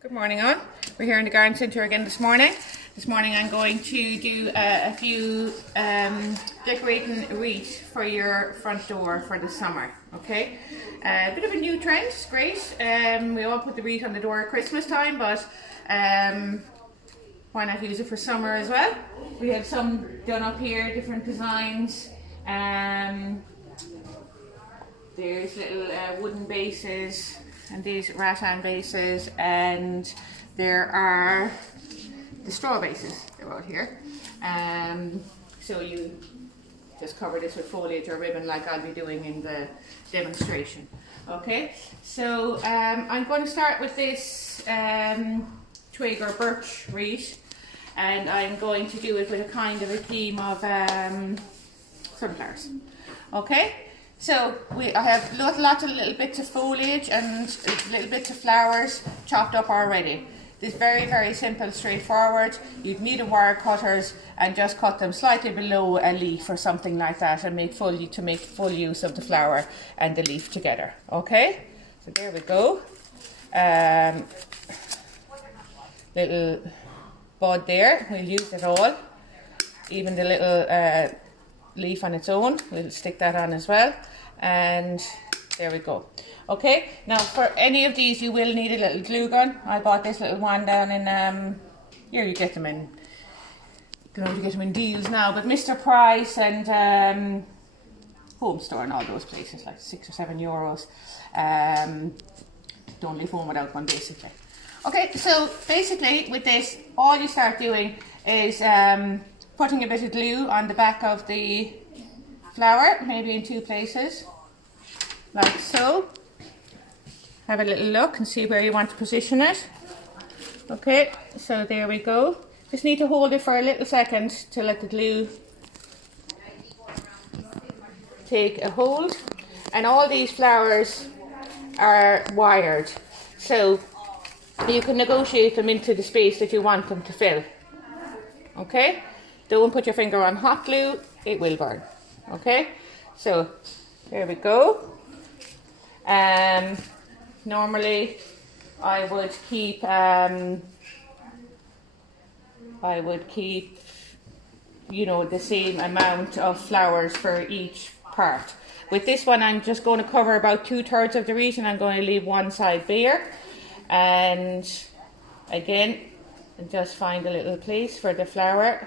Good morning all. We're here in the garden centre again this morning. This morning I'm going to do a few decorating wreath for your front door for the summer. Okay, a bit of a new trend, it's great. We all put the wreath on the door at Christmas time, but why not use it for summer as well? We have some done up here, different designs. There's little wooden bases and these rattan bases, and there are the straw bases. They're out here. So you just cover this with foliage or ribbon like I'll be doing in the demonstration. Okay, so I'm going to start with this twig or birch wreath, and I'm going to do it with a kind of a theme of sunflowers. Okay, so I have lots of little bits of foliage and little bits of flowers chopped up already. This is very simple, straightforward. You'd need a wire cutters and just cut them slightly below a leaf or something like that, and make full use of the flower and the leaf together. Okay, so there we go. Little bud there, we'll use it all. Even the little leaf on its own, we'll stick that on as well, and there we go. Okay, now for any of these you will need a little glue gun. I bought this little one down in here you get them in, I don't know if you get them in deals now, but Mr. Price and Home Store and all those places, like €6 or €7. Don't leave home without one, basically. Okay, so basically with this, all you start doing is putting a bit of glue on the back of the flower, maybe in two places, like so. Have a little look and see where you want to position it. Okay, so there we go. Just need to hold it for a little second to let the glue take a hold. And all these flowers are wired, so you can negotiate them into the space that you want them to fill. Okay, don't put your finger on hot glue, it will burn. Okay, so there we go. Normally I would keep you know, the same amount of flowers for each part. With this one I'm just going to cover about 2/3 of the wreath, and I'm going to leave one side bare. And again, just find a little place for the flower,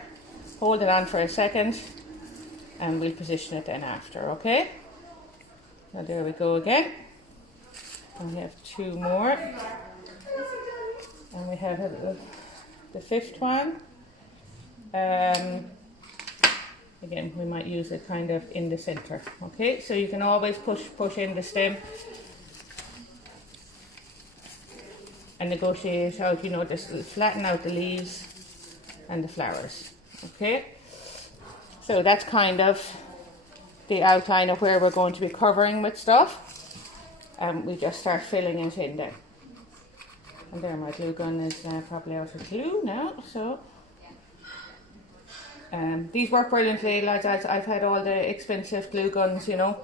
hold it on for a second, and we'll position it then after. Okay, so there we go again. And we have two more, and we have the fifth one. Again, we might use it kind of in the center. Okay, so you can always push in the stem and negotiate out, you know, just flatten out the leaves and the flowers. Okay, so that's kind of the outline of where we're going to be covering with stuff. We just start filling it in there. And there, my glue gun is probably out of glue now. So these work brilliantly, lads. I've had all the expensive glue guns, you know.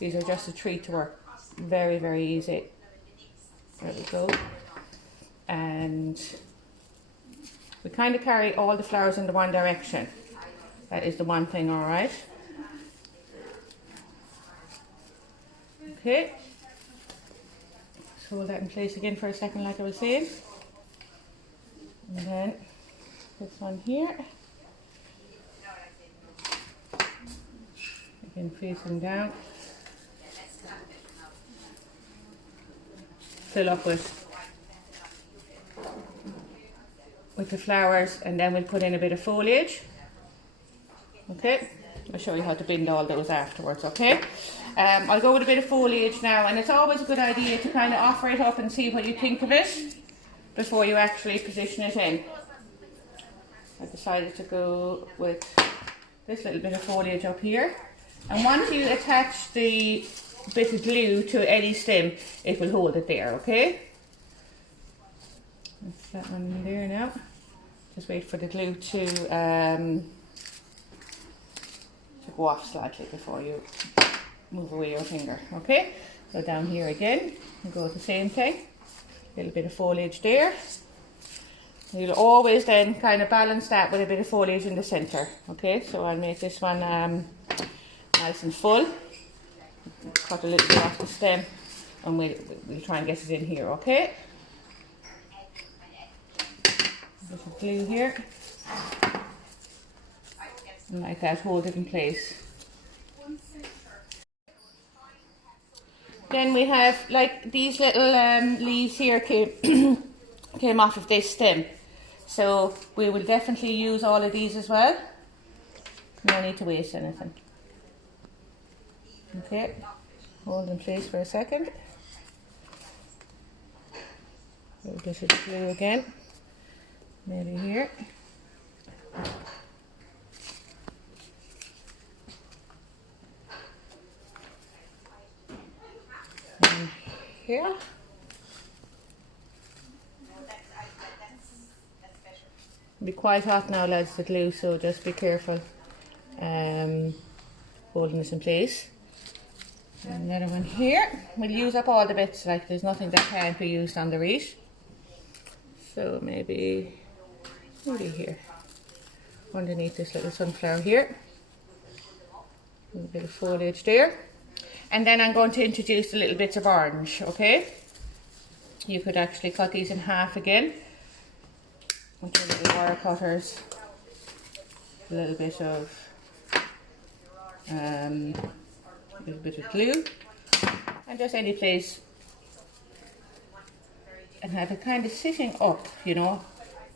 These are just a treat to work. Very easy. There we go. And we kind of carry all the flowers in the one direction. That is the one thing, all right. Okay. Hold that in place again for a second, like I was saying. And then this one here. Again, facing down. Fill up with the flowers, and then we'll put in a bit of foliage. Okay, I'll show you how to bind all those afterwards. Okay, I'll go with a bit of foliage now, and it's always a good idea to kind of offer it up and see what you think of it before you actually position it in. I decided to go with this little bit of foliage up here, and once you attach the bit of glue to any stem, it will hold it there. Okay, that's that one there now. Just wait for the glue to go off slightly before you move away your finger. Okay, so down here again, we'll go with the same thing. A little bit of foliage there. You'll always then kind of balance that with a bit of foliage in the centre. Okay, so I'll make this one nice and full. Cut a little bit off the stem and we'll try and get it in here, okay? A bit of glue here. And like that, hold it in place. Then we have, like, these little leaves here came off of this stem. So we will definitely use all of these as well. No need to waste anything. Okay, hold in place for a second. A little bit of glue again, maybe here. And here. Be quite hot now, lads, the glue, so just be careful holding this in place. And another one here. We'll use up all the bits, like there's nothing that can't be used on the wreath. So maybe here, underneath this little sunflower here. A bit of foliage there. And then I'm going to introduce the little bits of orange, okay? You could actually cut these in half again. With your little wire cutters, a little bit of glue, and just any place, and have it kind of sitting up, you know,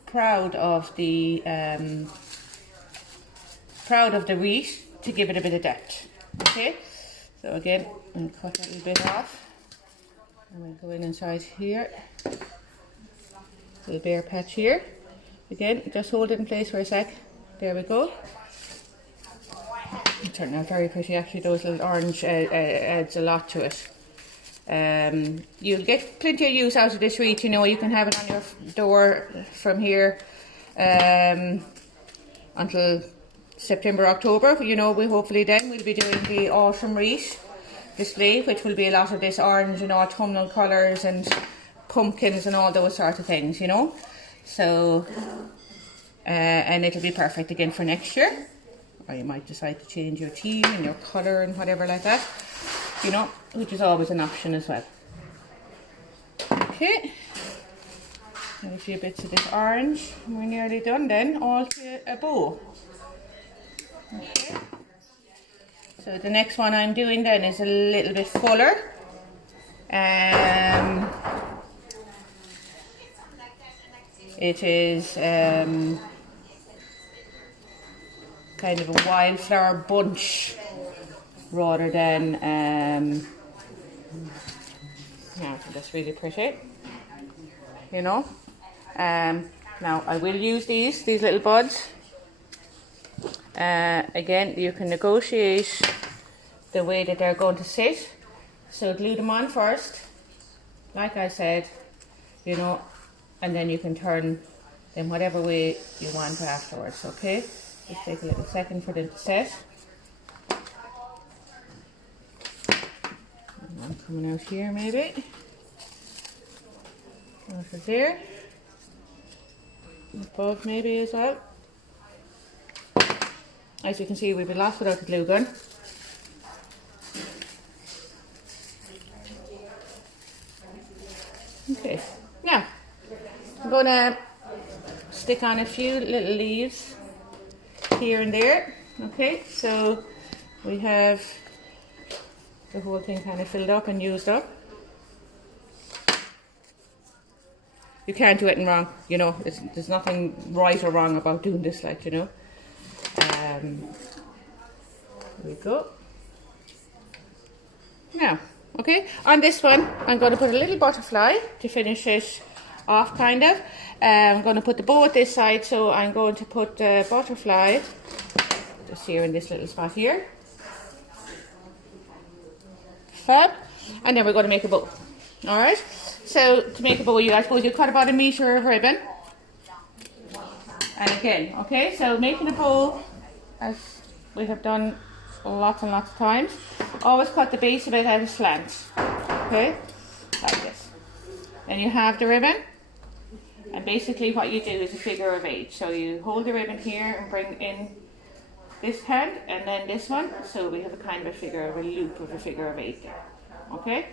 proud of the wreath, to give it a bit of depth. Okay, so again, I'll cut a little bit off, and we'll go in inside here, little bare patch here. Again, just hold it in place for a sec. There we go. It turned out very pretty actually. Those little orange adds a lot to it. You'll get plenty of use out of this wreath, you know. You can have it on your door from here until September, October. You know, we'll be doing the autumn wreath display, which will be a lot of this orange and autumnal colours and pumpkins and all those sort of things, you know. So, and it'll be perfect again for next year. Or you might decide to change your theme and your colour and whatever like that, you know, which is always an option as well. Okay, and a few bits of this orange. We're nearly done then, all to a bow. Okay, so the next one I'm doing then is a little bit fuller. It is kind of a wildflower bunch rather than yeah, I think that's really pretty, you know. Now I will use these little buds. Again, you can negotiate the way that they're going to sit. So glue them on first, like I said, you know, and then you can turn them whatever way you want afterwards, okay? Just take a little second for them to set. I'm coming out here maybe. Over there. Above maybe as well. As you can see, we've been lost without the glue gun. Okay, now I'm going to stick on a few little leaves here and there. Okay, so we have the whole thing kind of filled up and used up. You can't do it wrong, you know. There's nothing right or wrong about doing this, like, you know. There we go. Now, okay, on this one I'm going to put a little butterfly to finish it off, kind of. I'm going to put the bow at this side, so I'm going to put the butterfly just here in this little spot here. Fab. And then we're going to make a bow. Alright, so to make a bow, I suppose you cut about 1 metre of ribbon. And again, okay, so making a bow, as we have done lots and lots of times, always cut the base of it at a slant. Okay, like this. Then you have the ribbon. And basically what you do is a figure of 8. So you hold the ribbon here and bring in this hand and then this one. So we have a kind of a figure of a loop of a figure of 8 there. Okay?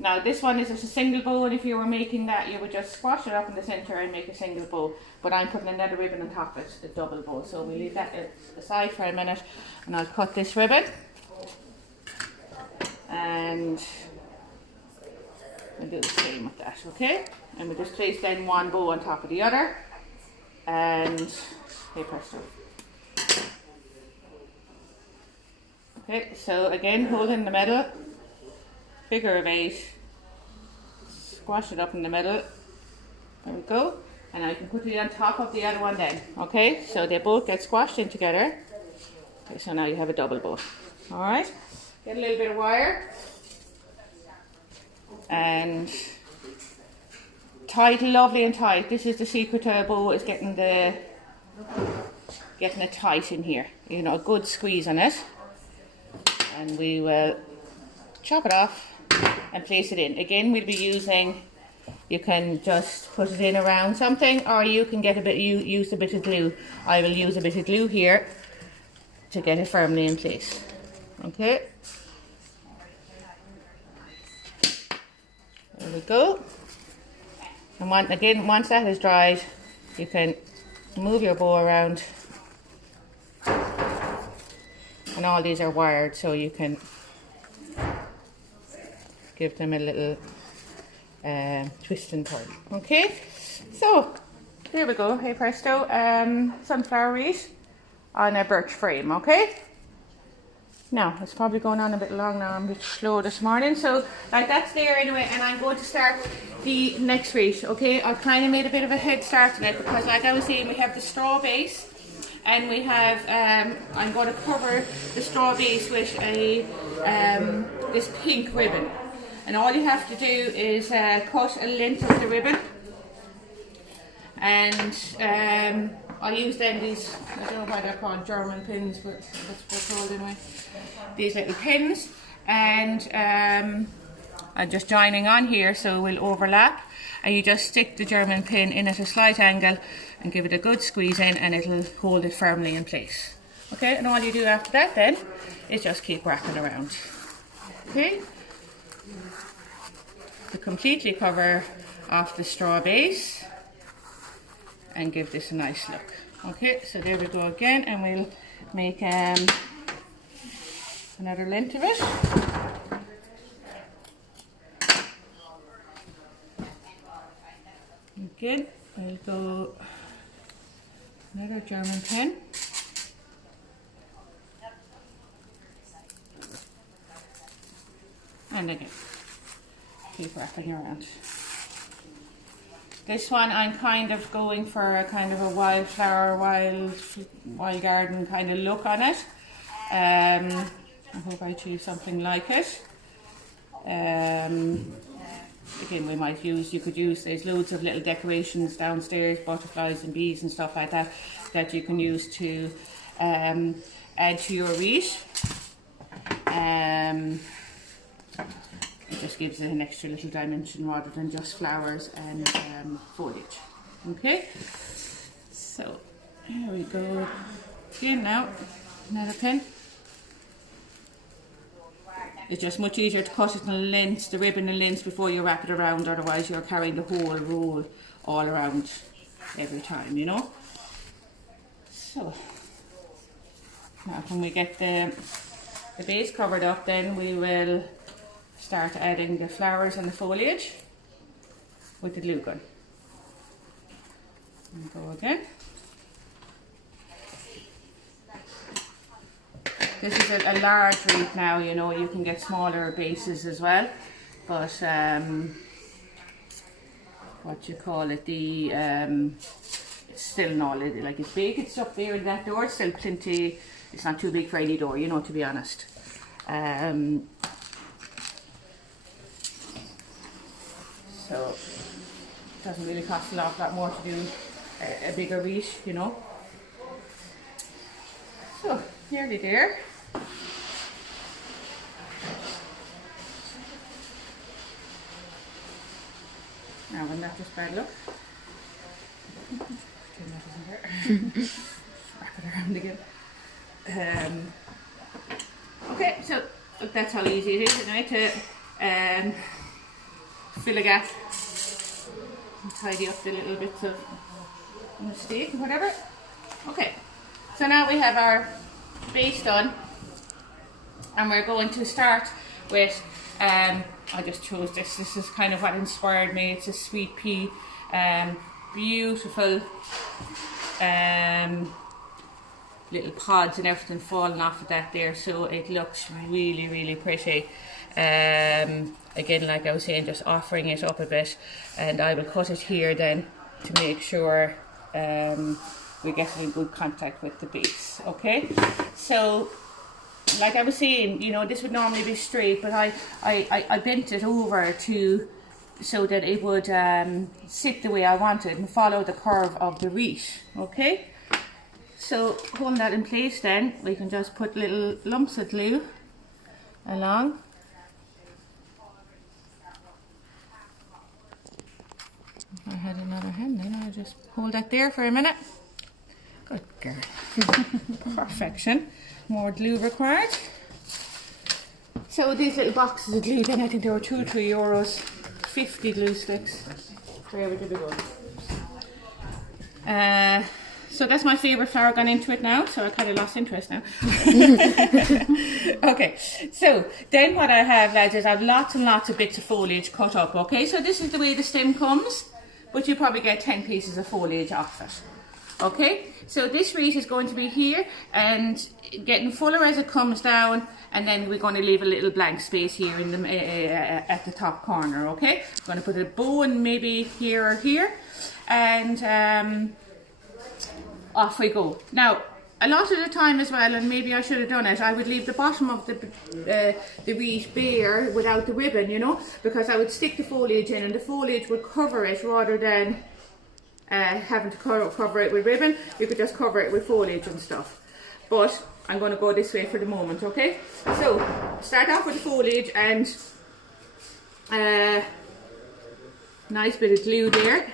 Now this one is just a single bow, and if you were making that you would just squash it up in the center and make a single bow. But I'm putting another ribbon on top of it, a double bow. So we'll leave that aside for a minute and I'll cut this ribbon. And we'll do the same with that, okay? And we'll just place then one bow on top of the other. And hey presto. Okay, so again, hold in the middle, figure of 8, squash it up in the middle, there we go, and now you can put it on top of the other one then, okay, so they both get squashed in together. Okay, so now you have a double bow. Alright, get a little bit of wire, and tie it lovely and tight. This is the secret to a bow, is getting it tight in here, you know, a good squeeze on it. And we will chop it off and place it in. Again, we'll be using, you can just put it in around something, or you can get use a bit of glue. I will use a bit of glue here to get it firmly in place. Okay. There we go. And once that is dried, you can move your bow around. And all these are wired, so you can give them a little twist and turn. Okay, so there we go. Hey presto, sunflower wreath on a birch frame. Okay. Now it's probably going on a bit long now. I'm a bit slow this morning, so like that's there anyway. And I'm going to start the next wreath. Okay, I kind of made a bit of a head start on it because, like I was saying, we have the straw base. And we have, I'm going to cover the straw base with a this pink ribbon. And all you have to do is cut a length of the ribbon. And I use then these, I don't know why they're called German pins, but that's what they're called anyway. These little pins. And I'm just joining on here so we'll overlap. And you just stick the German pin in at a slight angle and give it a good squeeze in, and it'll hold it firmly in place. Okay, and all you do after that then is just keep wrapping around. Okay, to completely cover off the straw base and give this a nice look. Okay, so there we go again, and we'll make another length of it. Again, I'll go another German pen. And again, keep wrapping around. This one I'm kind of going for a kind of a wildflower, wild garden kind of look on it. I hope I achieve something like it. Again, you could use, there's loads of little decorations downstairs, butterflies and bees and stuff like that, that you can use to add to your wreath. It just gives it an extra little dimension rather than just flowers and foliage. Okay, so here we go. Again now, another pin. It's just much easier to cut it in lengths, the ribbon in lengths, before you wrap it around, otherwise you're carrying the whole roll all around every time, you know. So, now when we get the base covered up, then we will start adding the flowers and the foliage with the glue gun. And go again. This is a large wreath now, you know, you can get smaller bases as well, but what you call it, it's still not, like it's big, it's up there in that door, it's still plenty, it's not too big for any door, you know, to be honest. So it doesn't really cost a lot more to do a bigger wreath, you know. So, nearly there. Now, I'm not just bad luck. Wrap it around again. Okay, so that's how easy it is anyway to fill a gap and tidy up the little bits of mistake or whatever. Okay, so now we have our base done, and we're going to start with I just chose this. This is kind of what inspired me. It's a sweet pea, beautiful little pods and everything falling off of that there, so it looks really, really pretty. Again, like I was saying, just offering it up a bit, and I will cut it here then to make sure we get in good contact with the base. Okay, so like I was saying, you know, this would normally be straight, but I bent it over to so that it would sit the way I wanted and follow the curve of the wreath. Okay, so holding that in place, then we can just put little lumps of glue along. If I had another hand, then I'll just hold that there for a minute. Good girl. Perfection. More glue required. So these little boxes of glue, then I think they were €2 or €3. 50 glue sticks. Wherever did we go? So that's my favourite flower gone into it now, so I kind of lost interest now. Okay, so then what I have, lads, is I have lots and lots of bits of foliage cut up. Okay, so this is the way the stem comes, but you probably get 10 pieces of foliage off it. Okay, so this wreath is going to be here and getting fuller as it comes down, and then we're going to leave a little blank space here in the at the top corner. Okay, I'm going to put a bow in maybe here or here, and off we go. Now, a lot of the time as well, and maybe I should have done it, I would leave the bottom of the wreath bare without the ribbon, you know, because I would stick the foliage in and the foliage would cover it rather than having to cover it with ribbon. You could just cover it with foliage and stuff. But I'm going to go this way for the moment, okay? So, start off with the foliage and nice bit of glue there,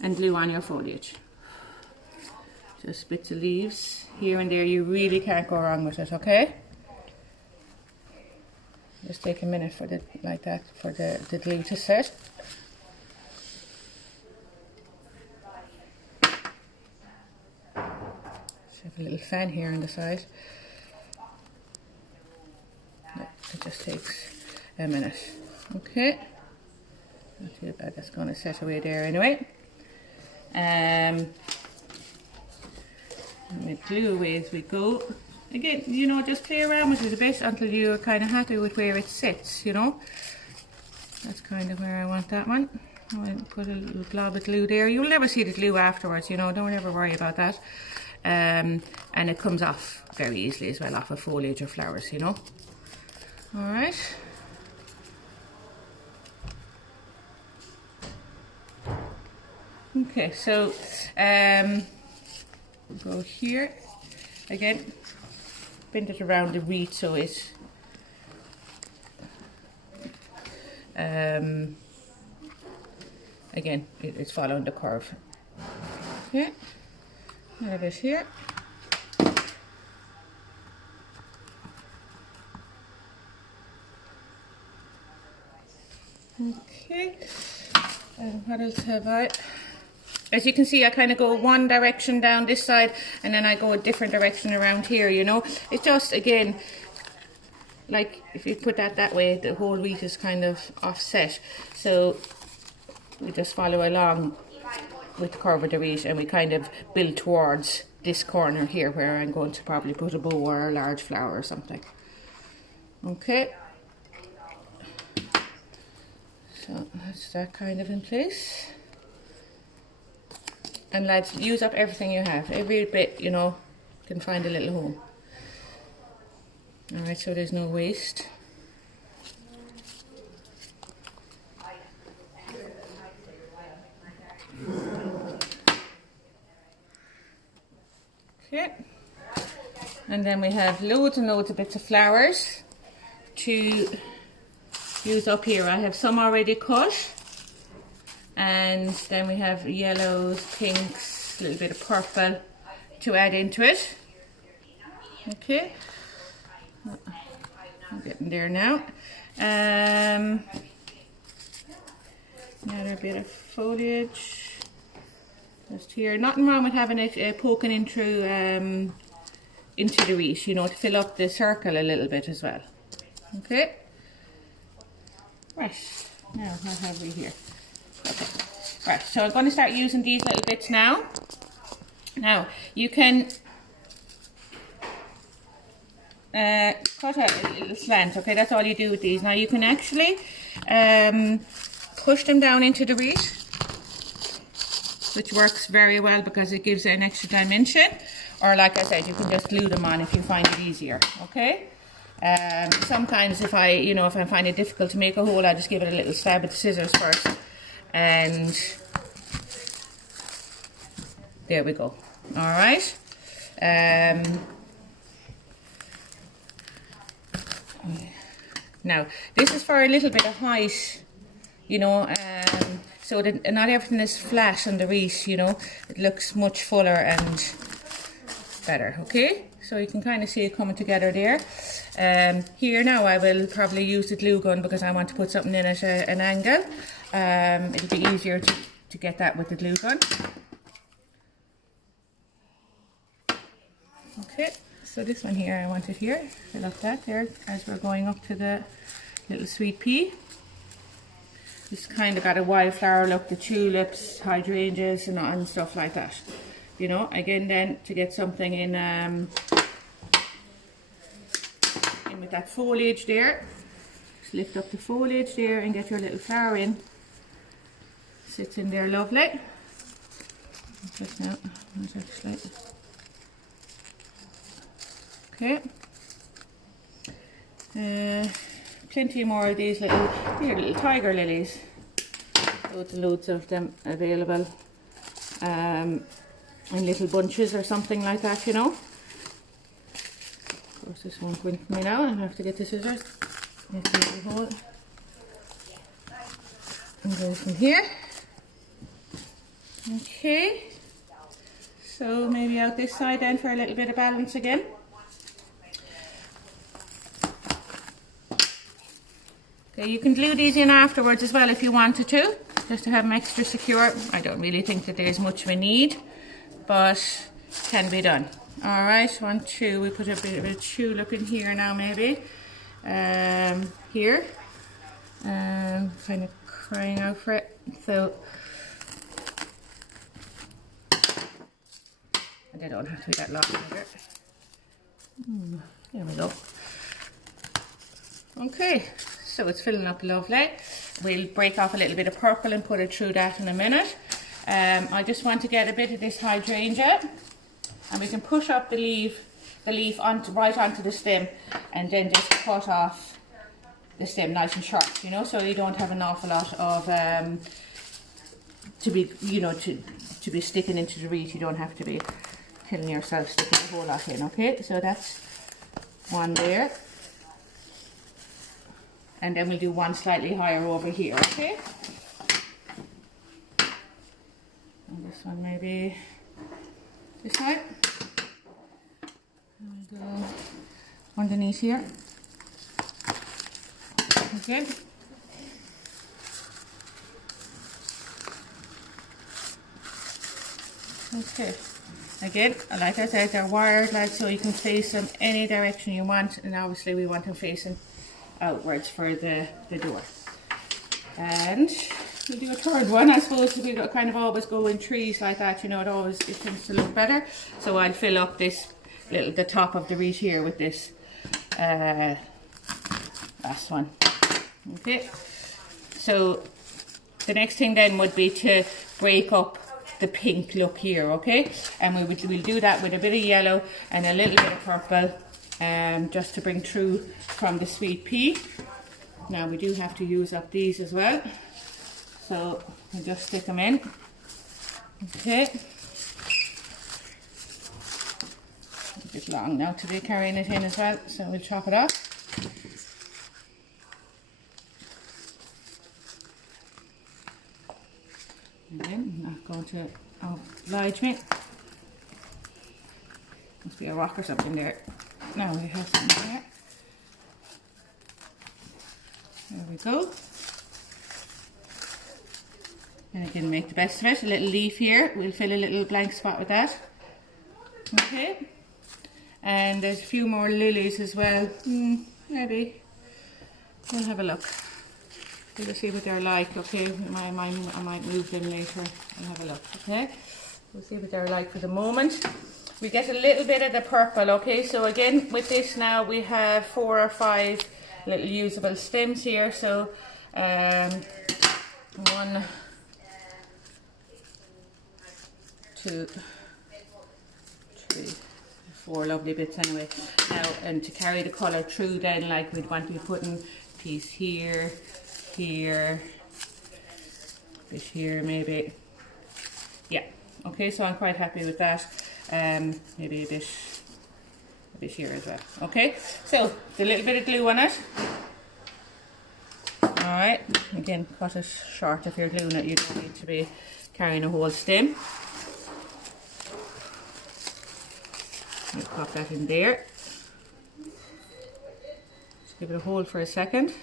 and glue on your foliage. Just bits of leaves here and there. You really can't go wrong with it, okay? Just take a minute for the glue to set. Just have a little fan here on the side. No, it just takes a minute. Okay. Not too bad. That's going to set away there anyway. We glue away as we go. Again, you know, just play around with it a bit until you're kind of happy with where it sits, you know. That's kind of where I want that one. I'll put a little glob of glue there. You'll never see the glue afterwards, you know, don't ever worry about that. And it comes off very easily as well, off of foliage or flowers, you know. Alright. Okay, so go here again, bend it around the wreath so it again it's following the curve. Okay, now this here. Okay, and what else have I? As you can see, I kind of go one direction down this side and then I go a different direction around here, you know. It's just, again, like if you put that way, the whole wreath is kind of offset. So we just follow along with the curve of the wreath and we kind of build towards this corner here where I'm going to probably put a bow or a large flower or something. Okay. So that's that kind of in place. And lads, use up everything you have. Every bit, you know, can find a little home. Alright, so there's no waste. Okay. And then we have loads and loads of bits of flowers to use up here. I have some already cut. and then we have yellows, pinks, a little bit of purple to add into it. Okay, I'm getting there now. Another bit of foliage just here. Nothing wrong with having it poking in through into the wreath, you know, to fill up the circle a little bit as well. Okay, right, now what have we here? Okay, right, so I'm going to start using these little bits now. Now you can cut a little slant. Okay, that's all you do with these. Now you can actually push them down into the wreath, which works very well because it gives it an extra dimension. Or like I said, you can just glue them on if you find it easier. Okay. Sometimes if I find it difficult to make a hole, I just give it a little stab with the scissors first, and there we go. All right. Now this is for a little bit of height, you know, so that not everything is flat on the wreath, you know, it looks much fuller and better. Okay, so you can kind of see it coming together there. Here now I will probably use the glue gun because I want to put something in at an angle. It'll be easier to get that with the glue gun. Okay, so this one here, I want it here, fill up that there as we're going up to the little sweet pea. It's kind of got a wildflower look, the tulips, hydrangeas and stuff like that. You know, again then to get something in with that foliage there. Just lift up the foliage there and get your little flower in. Sits in there lovely. Just now, not actually. Okay. Plenty more of these little tiger lilies. Loads and loads of them available. In little bunches or something like that, you know. Of course, this won't win for me now. I have to get the scissors. Make a little hole. And go from here. Okay. So maybe out this side then for a little bit of balance again. Okay, you can glue these in afterwards as well if you wanted to, just to have them extra secure. I don't really think that there's much of a need, but can be done. All right, 1, 2, we put a bit of a tulip in here now maybe. Here, kind of crying out for it. So, and they don't have to be that long either. There we go. Okay, so it's filling up lovely. We'll break off a little bit of purple and put it through that in a minute. I just want to get a bit of this hydrangea, and we can push up the leaf right onto the stem, and then just cut off the stem nice and sharp, you know, so you don't have an awful lot of to be sticking into the wreath. You don't have to be killing yourself sticking a whole lot in. Okay, so that's one there, and then we'll do one slightly higher over here. Okay. This one maybe this side. And we'll go underneath here. Okay. Okay. Again, like I said, they're wired, like, so you can face them any direction you want, and obviously we want them facing outwards for the door. And we'll do a third one. I suppose we kind of always go in trees like that, you know, it tends to look better. So I'll fill up the top of the wreath here with this last one. Okay, so the next thing then would be to break up the pink look here. Okay, and we'll do that with a bit of yellow and a little bit of purple, just to bring through from the sweet pea. Now we do have to use up these as well, so we'll just stick them in. Okay, a bit long now to be carrying it in as well, so we'll chop it off. Again, I'm not going to oblige me. Must be a rock or something there. Now we have something there. There we go. And again, make the best of it. A little leaf here. We'll fill a little blank spot with that. Okay. And there's a few more lilies as well. Maybe. We'll have a look. We'll see what they're like. Okay. I might move them later. I'll have a look. Okay. We'll see what they're like for the moment. We get a little bit of the purple. Okay. So again, with this now, we have 4 or 5 little usable stems here. So 1, 2, 3, 4 lovely bits anyway. Now, and to carry the colour through then, like we'd want to be putting a piece here, here, a bit here maybe. Yeah, okay, so I'm quite happy with that. Maybe a bit here as well. Okay, so the little bit of glue on it. Alright, again, cut it short if you're gluing it. You don't need to be carrying a whole stem. You pop that in there. Just give it a hold for a second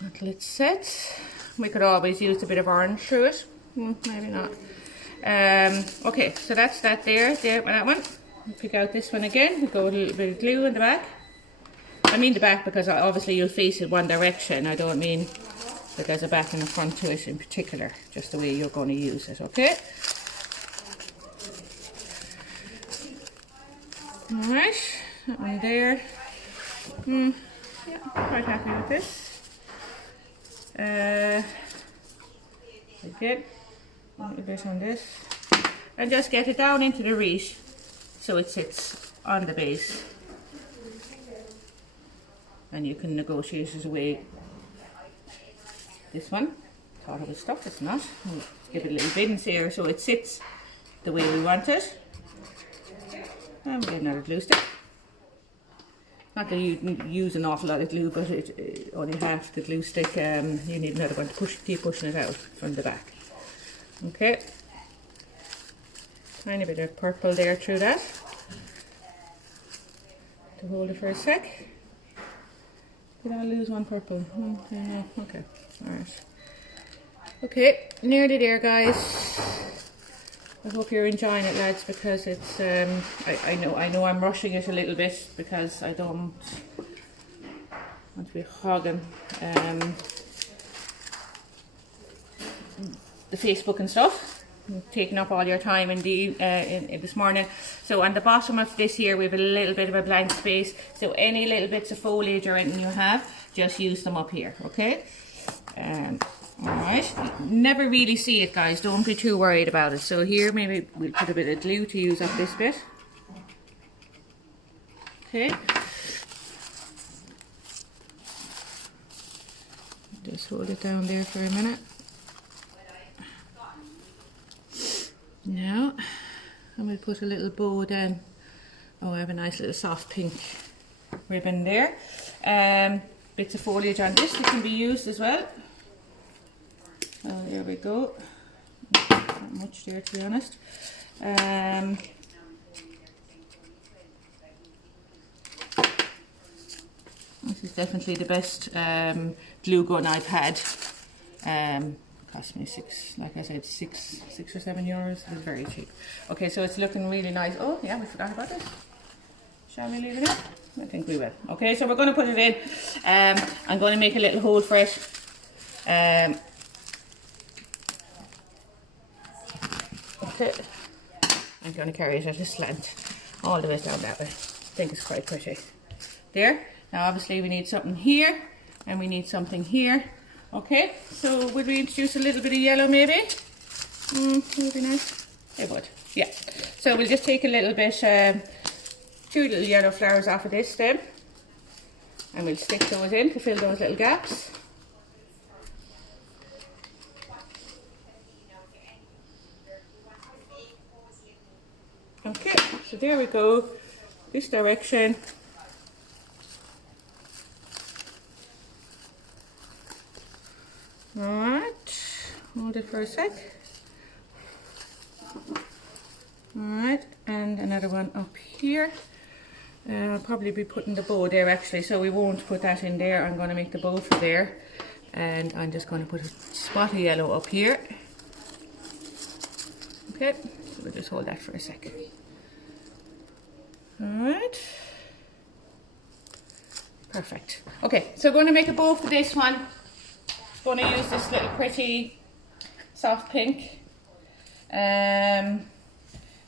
until it's set. We could always use a bit of orange through it. Maybe not. Okay, so that's that there that one. We'll pick out this one again. We'll go with a little bit of glue in the back. I mean the back because obviously you'll face it one direction. I don't mean that there's a back and a front to it in particular, just the way you're going to use it, okay? Alright, that one there. Yeah, quite happy with this. Again, a little bit on this. And just get it down into the wreath so it sits on the base. And you can negotiate it away. This one, thought it was stuck, it's not. We'll give it a little bends here so it sits the way we want it. And we'll get another glue stick. Not that you use an awful lot of glue, but it only half the glue stick. You need another one to keep pushing it out from the back. Okay. Tiny bit of purple there through that. To hold it for a sec. Did I lose one purple? No. Okay. Alright. Okay, nearly there, guys. I hope you're enjoying it, lads, because it's I know I'm rushing it a little bit because I don't want to be hogging the Facebook and stuff, taking up all your time in this morning. So on the bottom of this here we have a little bit of a blank space, so any little bits of foliage or anything you have, just use them up here, okay? Alright, never really see it, guys, don't be too worried about it. So here maybe we'll put a bit of glue to use up this bit. Okay. Just hold it down there for a minute. Now, I'm going to put a little bow down. Oh, I have a nice little soft pink ribbon there. Bits of foliage on this that can be used as well. Oh, there we go. Not much there, to be honest. This is definitely the best glue gun I've had. Cost me like I said, six or 7 euros. It was very cheap. Okay, so it's looking really nice. Oh yeah, we forgot about this. Shall we leave it in? I think we will. Okay, so we're going to put it in. I'm going to make a little hole for it. Okay, I'm going to carry it at a slant all the way down that way. I think it's quite pretty. There. Now obviously we need something here and we need something here. Okay, so would we introduce a little bit of yellow maybe? Would be nice. It would, yeah. So we'll just take a little bit, 2 little yellow flowers off of this stem, and we'll stick those in to fill those little gaps. Okay, so there we go, this direction. Alright. hold it for a sec. Alright, and another one up here. I'll probably be putting the bow there actually, so we won't put that in there. I'm going to make the bow for there, and I'm just going to put a spot of yellow up here. Okay, so we'll just hold that for a sec. Alright, perfect. Okay, so we're going to make a bow for this one. I'm going to use this little pretty soft pink. I'm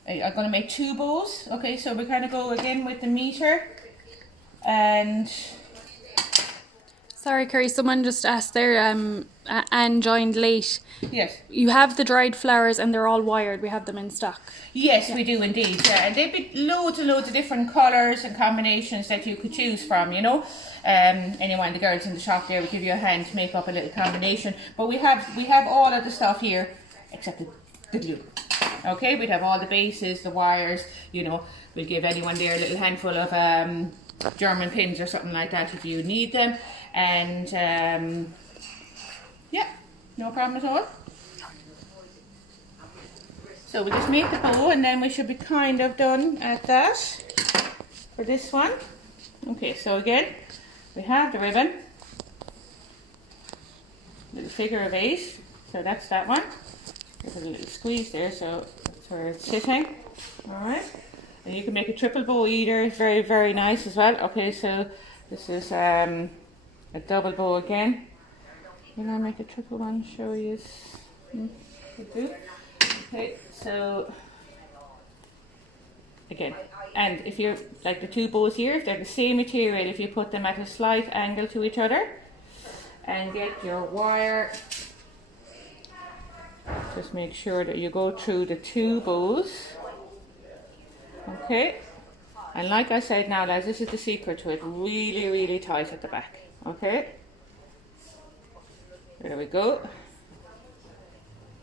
going to make 2 bows. Okay, so we kind of go again with the meter. And sorry, Kerry, someone just asked there, Anne joined late. Yes. You have the dried flowers and they're all wired. We have them in stock. Yes, yeah. We do indeed. Yeah, and they've been loads and loads of different colours and combinations that you could choose from, you know. Anyone of the girls in the shop there will give you a hand to make up a little combination. But we have all of the stuff here except the glue. Okay, we'd have all the bases, the wires, you know. We'll give anyone there a little handful of German pins or something like that if you need them. And yeah, no problem at all. So we'll just make the bow and then we should be kind of done at that for this one. Okay, so again, we have the ribbon, little figure of 8, so that's that one. There's a little squeeze there, so that's where it's sitting. Alright, and you can make a triple bow either, it's very, very nice as well. Okay, so this is a double bow again. Will I make a triple one? Show you. Okay, so again, and if you're like the 2 bows here, if they're the same material, if you put them at a slight angle to each other and get your wire, just make sure that you go through the 2 bows. Okay, and like I said now, lads, this is the secret to it, really, really tight at the back. Okay, there we go,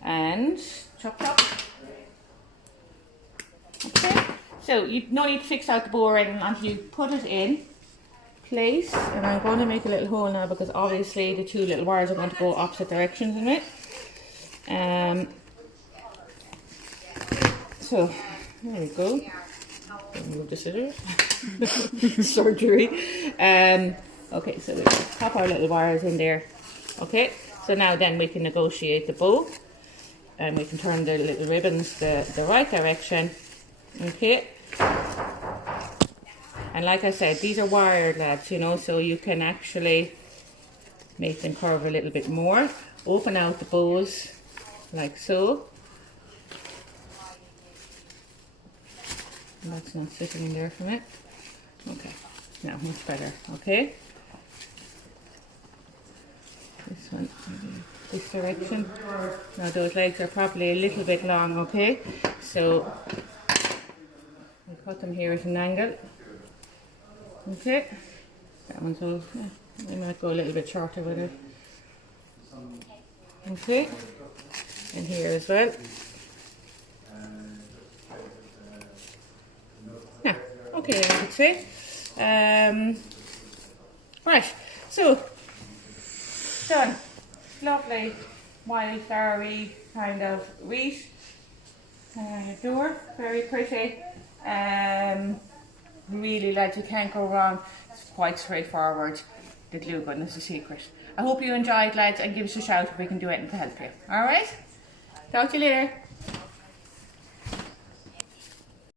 and chop chop. Okay, so you no need to fix out the bow or anything until you put it in place. And I'm going to make a little hole now because obviously the 2 little wires are going to go opposite directions in it. So there we go. Move the scissors. Surgery. Okay, so we'll pop our little wires in there. Okay, so now then we can negotiate the bow and we can turn the little ribbons the right direction. Okay, and like I said, these are wired, lads, you know, so you can actually make them curve a little bit more. Open out the bows like so. And that's not sitting in there from it. Okay, now much better. Okay, this one, this direction. Now those legs are probably a little bit long. Okay, so we'll cut them here at an angle. Okay, that one's all, yeah, we might go a little bit shorter with it. Okay, and here as well. Yeah, okay, I would say. Right, so done. Lovely wildflowery kind of wreath. Door, very pretty. Really, lads, you can't go wrong. It's quite straightforward. The glue gun is the secret. I hope you enjoyed, lads, and give us a shout if we can do anything to help you. Alright? Talk to you later.